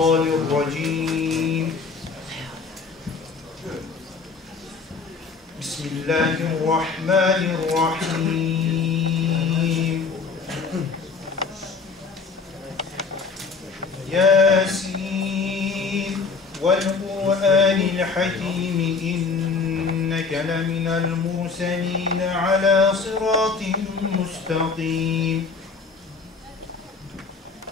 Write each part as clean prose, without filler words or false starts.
الشيطان الرجيم. بسم الله الرحمن الرحيم. ياسين والقرآن الحكيم إنك لمن المرسلين على صراط مستقيم.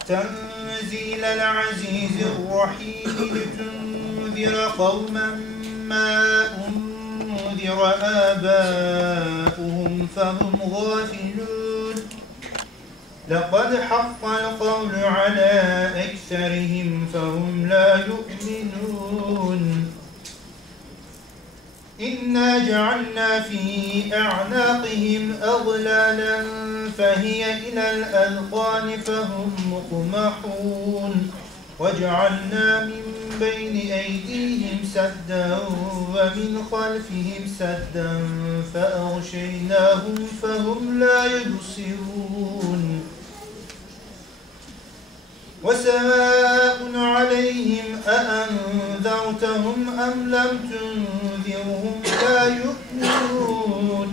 تنزيل العزيز الرحيم لتنذر قوما ما أنذر آباؤهم فهم غافلون. لقد حق القول على أكثرهم فهم لا يؤمنون. إنا جعلنا في أعناقهم أغلالا فهي إلى الأذقان فهم مقمحون. وجعلنا من بين أيديهم سدا ومن خلفهم سدا فأغشيناهم فهم لا يبصرون. وسواء عليهم أأنذرتهم أم لم تنذرهم لا يؤمنون.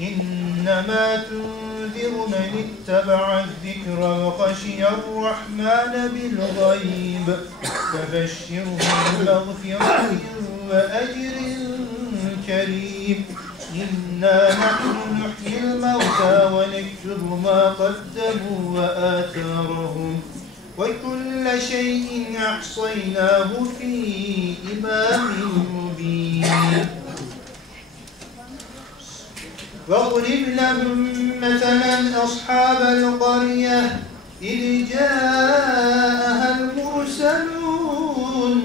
إنما تنذر من اتبع الذكر وخشي الرحمن بالغيب فبشره بمغفرة وأجر كريم. إنا نحن نحيي الموتى ونكتب ما قدموا وآثارهم وكل شيء أحصيناه في إمام مبين. واضرب لهم مثلا أصحاب القرية إذ جاءها المرسلون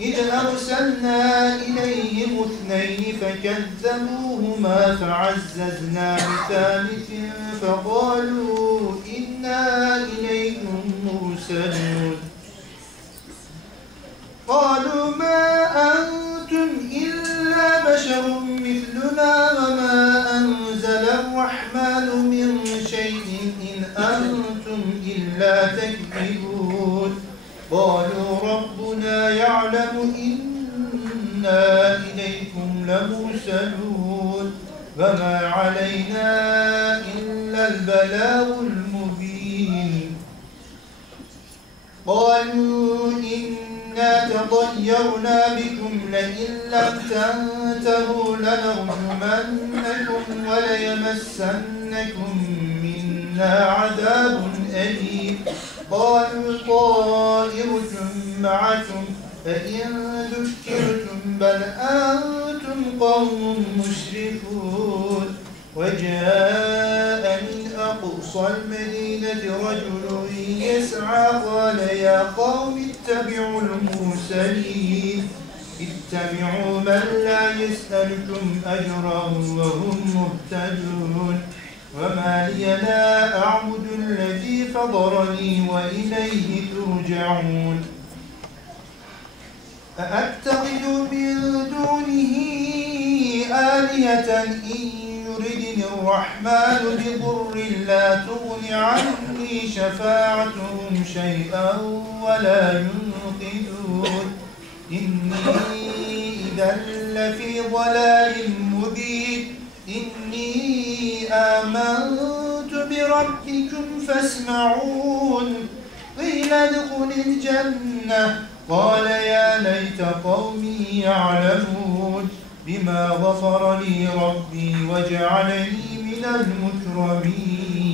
إذ أرسلنا إليهم اثنين فكذبوهما فعززنا بثالث فقالوا إنا إليكم مرسلون. قالوا ما أنتم إلا بشر مثلنا وما أنزل الرحمن من شيء إن أنتم إلا تكذبون. قالوا ربنا يعلم إنا إليكم لمرسلون وما علينا إلا البلاغ المبين. قالوا إنا تطيرنا بكم لئن لم تنتهوا لنرجمنكم وليمسنكم منا عذاب أليم. قالوا طائركم معكم فإن ذكرتم بل أنتم قوم مسرفون. وجاء من أقصى المدينة رجل يسعى قال يا قوم اتبعوا المرسلين اتبعوا من لا يسألكم أجرا وهم مهتدون. وما لي لا أعبد الذي فضرني وإليه ترجعون. أأتخذ من دونه آلهة إن يردني الرحمن بضر لا تغن عني شفاعتهم شيئا ولا ينقذون. إني إذا لفي ضلال مبين. إني آمنت بربكم فاسمعون. قيل ادخل الجنة قال يا ليت قومي يعلمون بما غفر لي ربي وجعلني من المكرمين.